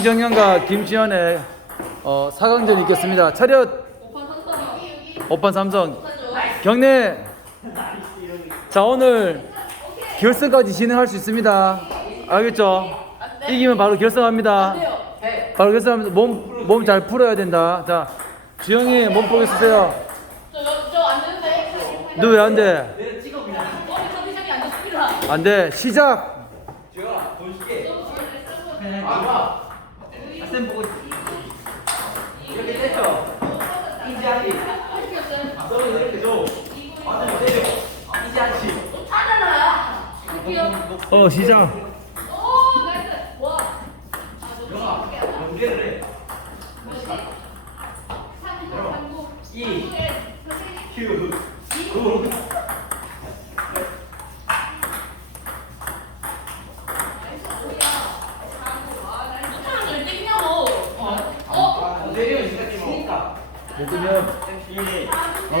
황정현과 김지현의 어, 4강전이 있겠습니다. 차렷 오판 삼성. 5판 삼성 경례 자 오늘 결승까지 진행할 수 있습니다. 알겠죠? 이기면 바로 결승합니다. 바로 결승합니다. 몸몸 잘 풀어야 된다. 자 주영이 몸 보게 쓰세요. 저저안 되는데. 너왜 안 돼? 돼. 시작. 하잖아. 어 시작. 오 나이스. 와. 사람들 땡냐고. 어? 예쁘면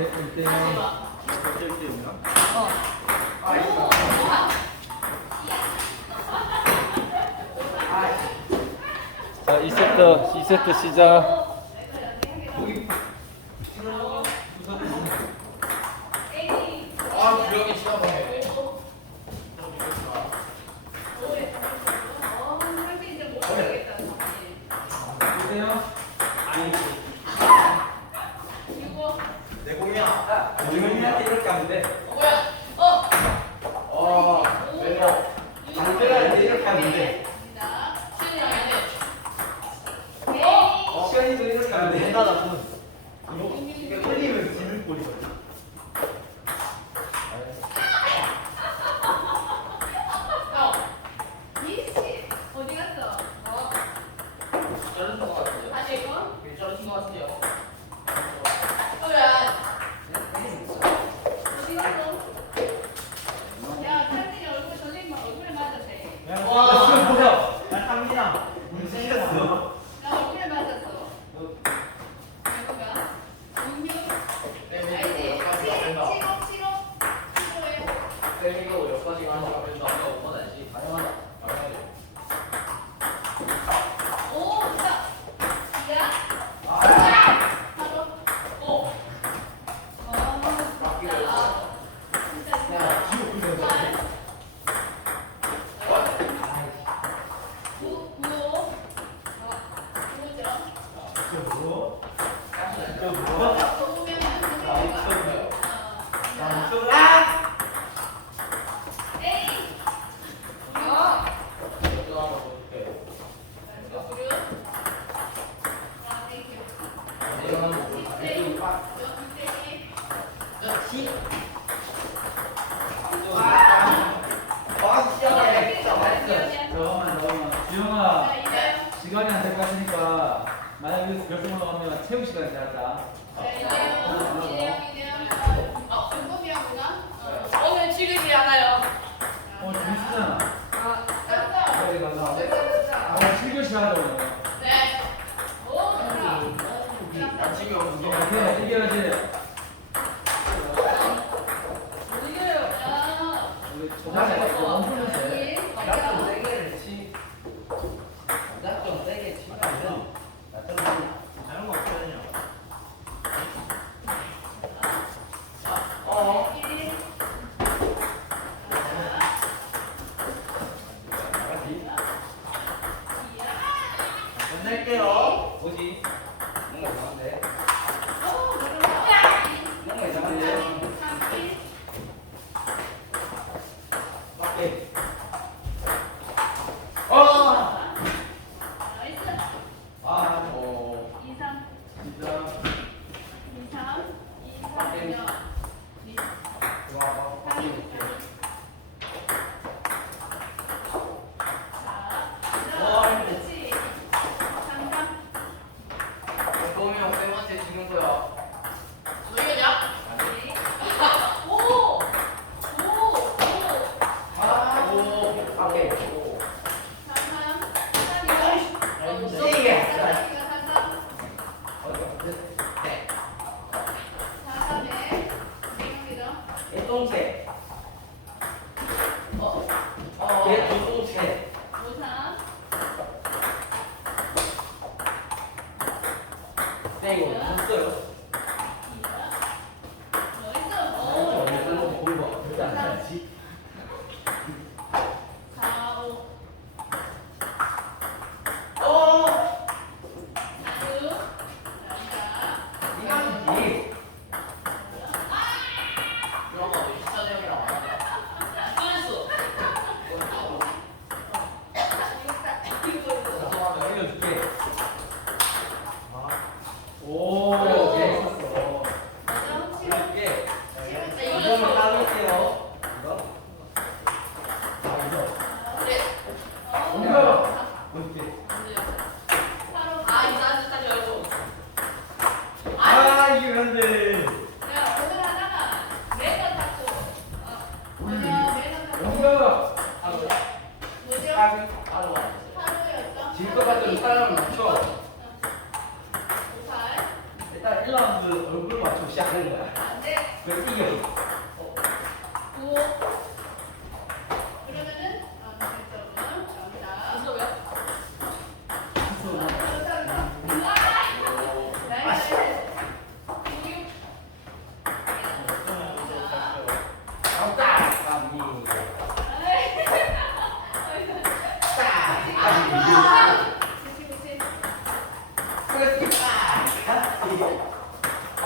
1대1 자, 2세트, 2세트 시작. 주영이한테 이렇게 하면 돼. 어, 어, 왼쪽. 강대한테 이렇게 하면 돼. 그리고 만약에 여기서 별점 올라가면 채우 시간 제한다. 오늘 지금이 알아요. 자라자. 지금 어떻게 해야지? 그 얼굴 맞추고 시작하는 거야. 아, 네. 왜 이겨?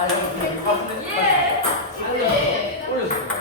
아, 형. 아, 근데. 예. 올려주세요.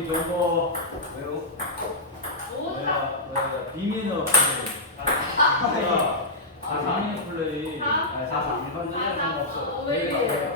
우리 저거 왜요? 내가 내가 비밀의 플레이. 아, 아, 비밀의 플레이. 아, 사사. 일반적인 건 없어. 오늘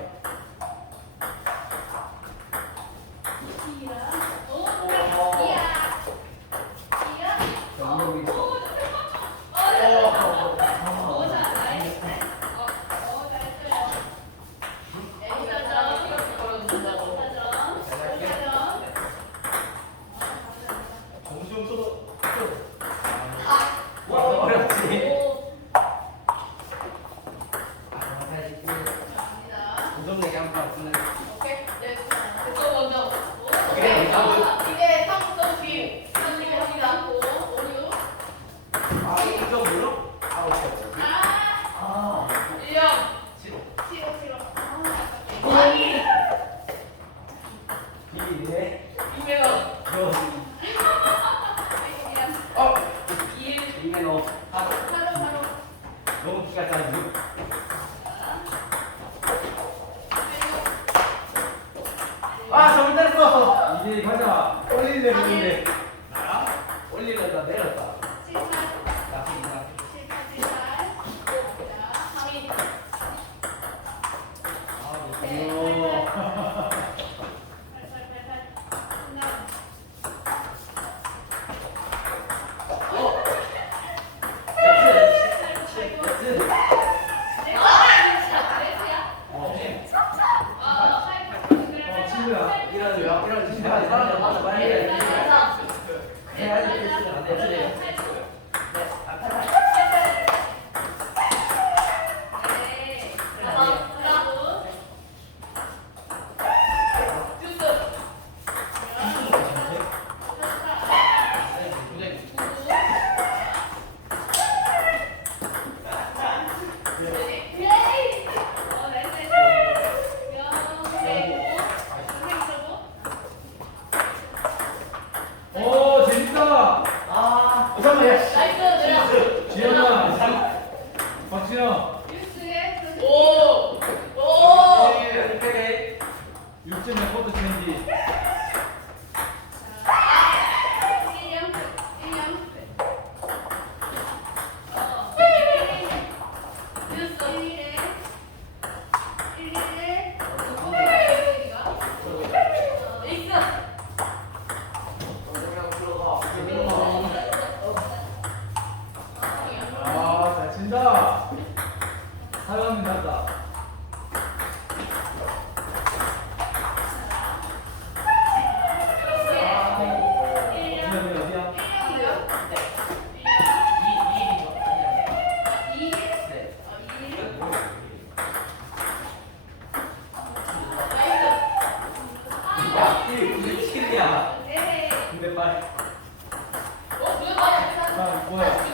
그럼. पीढ़ी से 야, 이게 실이야. 근데 빨리. 아, 뭐야.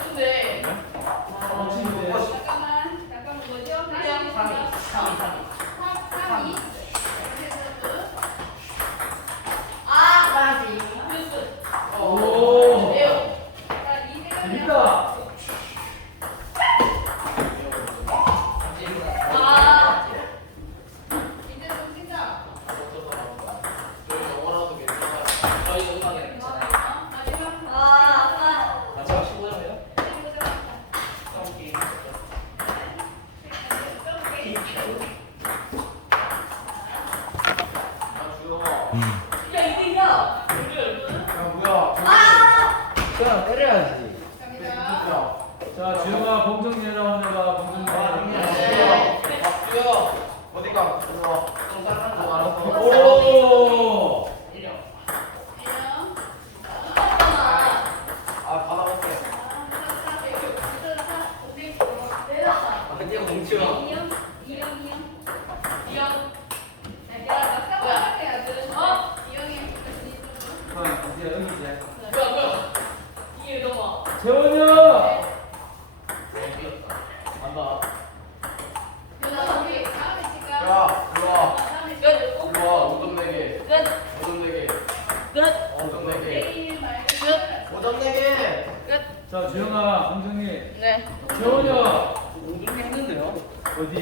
형. 오점 했는데요? 어디?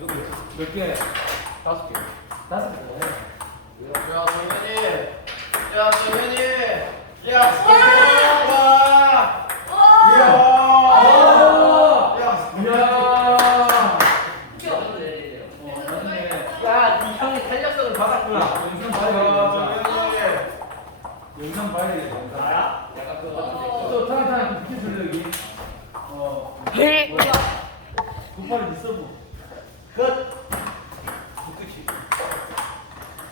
여기. 몇 개? 다섯 개. 다섯 개. 야, 정현이. 야, 정현이. 야. 아! 네. 어, 네. 영상 야, 봐야 되겠다. 나야? 약간 그거. 또 타이타이 밑에 줄래 여기. 어. 두팔이 있어 뭐. 끝. 끝이.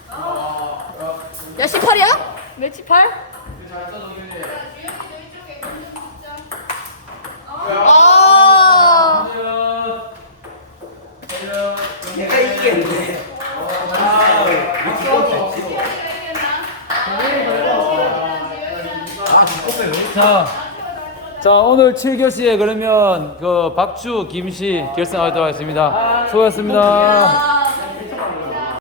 아, 야, 야, 18이야? 몇 18? 잘 써, 정현이. 아. 얘가 이기겠네. 아. 아. 자, 자 오늘 7교시에 그러면 그 박주, 김씨 결승하도록 하겠습니다. 수고하셨습니다.